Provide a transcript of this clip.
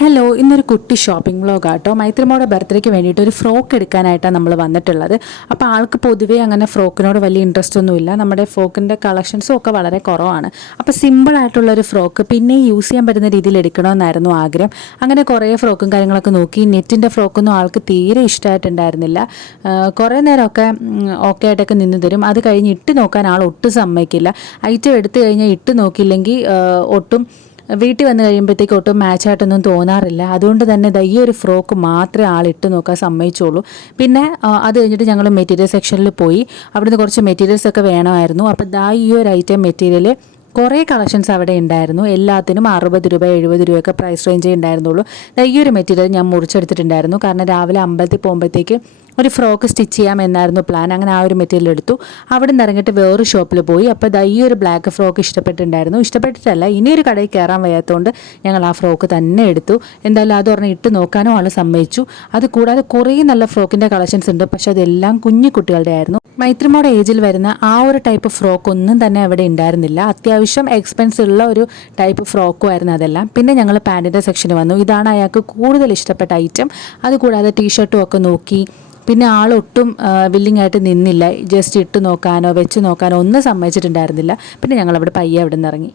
Hello ഇന്നൊരു കുട്ടി shopping vlog ആട്ടോ. മൈത്രിമോടെ ബർത്ത്ഡേക്ക് വേണ്ടിയിട്ട് ഒരു ഫ്രോക്ക് എടുക്കാനായിട്ടാണ് നമ്മൾ വന്നിട്ടുള്ളത്. അപ്പോൾ ആൾക്ക് പൊതുവേ അങ്ങനെ ഫ്രോക്കിനോട് വലിയ ഇൻട്രസ്റ്റ് ഒന്നുമില്ല നമ്മുടെ ഫ്രോക്കിന്റെ കളക്ഷൻസും ഒക്കെ വളരെ കുറവാണ്. അപ്പോൾ സിമ്പിൾ ആയിട്ടുള്ള ഒരു ഫ്രോക്ക് പിന്നെ യൂസ് ചെയ്യാൻ പറ്റുന്ന രീതിയിൽ എടുക്കണമെന്നായിരുന്നു ആഗ്രഹം. അങ്ങനെ കുറേ ഫ്രോക്കും കാര്യങ്ങളൊക്കെ നോക്കി. നെറ്റിന്റെ ഫ്രോക്കൊന്നും ആൾക്ക് തീരെ ഇഷ്ടമായിട്ടുണ്ടായിരുന്നില്ല. കുറേ നേരമൊക്കെ ഓക്കെ ആയിട്ടൊക്കെ നിന്ന് തരും. അത് കഴിഞ്ഞ് ഇട്ട് നോക്കാൻ ആൾ ഒട്ടും സമ്മതിക്കില്ല. ഐറ്റം എടുത്തു കഴിഞ്ഞാൽ ഇട്ട് നോക്കിയില്ലെങ്കിൽ ഒട്ടും വീട്ടിൽ വന്ന് കഴിയുമ്പോഴത്തേക്ക് ഒട്ടും മാച്ചായിട്ടൊന്നും തോന്നാറില്ല. അതുകൊണ്ട് തന്നെ ദാ ഒരു ഫ്രോക്ക് മാത്രമേ ആൾ ഇട്ട് നോക്കാൻ സമ്മതിച്ചുള്ളൂ പിന്നെ അത് കഴിഞ്ഞിട്ട് ഞങ്ങൾ മെറ്റീരിയൽ സെക്ഷനിൽ പോയി. അവിടുന്ന് കുറച്ച് മെറ്റീരിയൽസ് ഒക്കെ വേണമായിരുന്നു. അപ്പോൾ ദാ ഈ ഒരു ഐറ്റം മെറ്റീരിയൽ കുറേ കളക്ഷൻസ് അവിടെ ഉണ്ടായിരുന്നു. എല്ലാത്തിനും അറുപത് രൂപ എഴുപത് രൂപയൊക്കെ പ്രൈസ് റേഞ്ചേ ഉണ്ടായിരുന്നുള്ളൂ. ഈ ഒരു മെറ്റീരിയൽ ഞാൻ മുറിച്ചെടുത്തിട്ടുണ്ടായിരുന്നു. കാരണം രാവിലെ അമ്പലത്തിൽ പോകുമ്പോഴത്തേക്ക് ഒരു ഫ്രോക്ക് സ്റ്റിച്ച് ചെയ്യാമെന്നായിരുന്നു പ്ലാൻ അങ്ങനെ ആ ഒരു മെറ്റീരിയൽ എടുത്തു. അവിടെ നിന്ന് ഇറങ്ങിയിട്ട് വേറൊരു ഷോപ്പിൽ പോയി. അപ്പോൾ ദാ ഈ ഒരു ബ്ലാക്ക് ഫ്രോക്ക് ഇഷ്ടപ്പെട്ടിട്ടുണ്ടായിരുന്നു. ഇഷ്ടപ്പെട്ടിട്ടല്ല ഇനിയൊരു കടയിൽ കയറാൻ വയ്യാത്തതുകൊണ്ട് ഞങ്ങൾ ആ ഫ്രോക്ക് തന്നെ എടുത്തു. എന്തായാലും അത് പറഞ്ഞ് ഇട്ട് നോക്കാനും ആൾ സമ്മതിച്ചു. അത് കൂടാതെ കുറേ നല്ല ഫ്രോക്കിന്റെ കളക്ഷൻസ് ഉണ്ട്. പക്ഷേ അതെല്ലാം കുഞ്ഞു കുട്ടികളുടെ ആയിരുന്നു മൈത്രിമോടെ ഏജിൽ വരുന്ന ആ ഒരു ടൈപ്പ് ഫ്രോക്ക് ഒന്നും തന്നെ അവിടെ ഉണ്ടായിരുന്നില്ല. അത്യാവശ്യം എക്സ്പെൻസ് ഉള്ള ഒരു ടൈപ്പ് ഫ്രോക്കും ആയിരുന്നു അതെല്ലാം. പിന്നെ ഞങ്ങൾ പാന്റിന്റെ സെക്ഷന് വന്നു. ഇതാണ് അയാൾക്ക് കൂടുതൽ ഇഷ്ടപ്പെട്ട ഐറ്റം അതുകൂടാതെ ടീഷർട്ടും ഒക്കെ നോക്കി. പിന്നെ ആളൊട്ടും വില്ലിംഗ് ആയിട്ട് നിന്നില്ല. ജസ്റ്റ് ഇട്ട് നോക്കാനോ വെച്ച് നോക്കാനോ ഒന്നും സമ്മതിച്ചിട്ടുണ്ടായിരുന്നില്ല. പിന്നെ ഞങ്ങൾ അവിടെ പയ്യെ അവിടെ നിന്ന് ഇറങ്ങി.